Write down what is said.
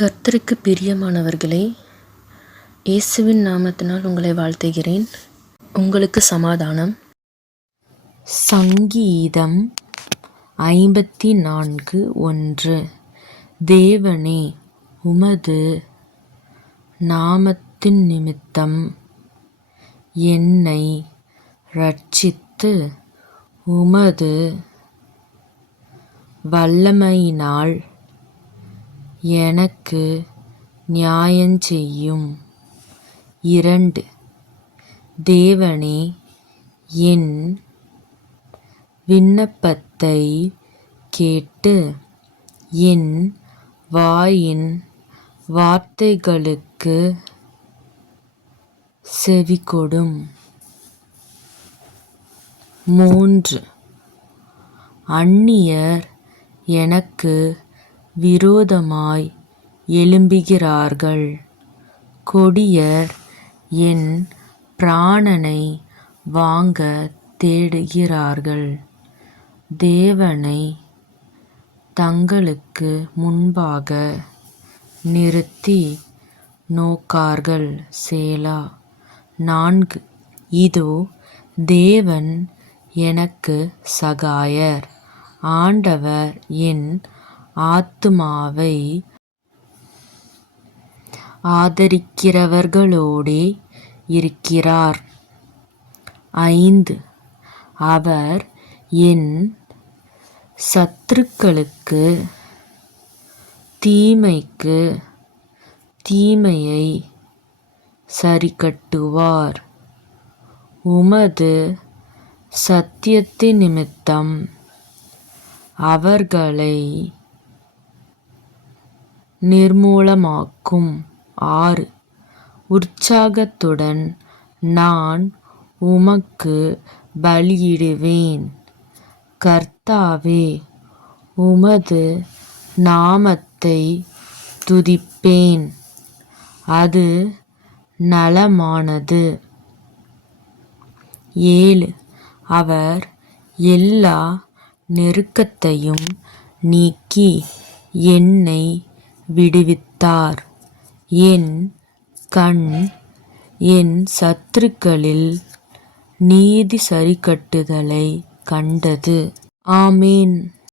கர்த்தருக்கு பிரியமானவர்களே இயேசுவின் நாமத்தினால் உங்களை வாழ்த்துகிறேன். உங்களுக்கு சமாதானம். சங்கீதம் ஐம்பத்தி நான்கு ஒன்று. தேவனே உமது நாமத்தின் நிமித்தம் என்னை ரட்சித்து உமது வல்லமையினால் எனக்கு நியாயஞ்செய்யும் இரண்டு தேவனே என் விண்ணப்பத்தை கேட்டு என் வாயின் வார்த்தைகளுக்கு செவிகொடும். மூன்று அந்நியர் எனக்கு விரோதமாய் எழும்புகிறார்கள். கொடியர் என் பிராணனை வாங்க தேடுகிறார்கள். தேவனை தங்களுக்கு முன்பாக நிறுத்தி நோக்கார்கள். சேலா நான்கு. இதோ தேவன் எனக்கு சகாயர். ஆண்டவர் என் ஆத்துமாவை ஆதரிக்கிறவர்களோடே இருக்கிறார். ஐந்து. அவர் என் சத்துருக்களுக்கு தீமைக்கு தீமையை சரிக்கட்டுவார். உமது சத்தியத்தினிமித்தம் அவர்களை நிர்மூலமாக்கும். ஆறு. உற்சாகத்துடன் நான் உமக்கு பலியிடுவேன். கர்த்தாவே உமது நாமத்தை துதிப்பேன். அது நலமானது. ஏழு. அவர் எல்லா நெருக்கத்தையும் நீக்கி என்னை விடுவித்தார். என் கண் என் சத்துருக்களில் நீதி சரிக்கட்டுதலை கண்டது. ஆமேன்.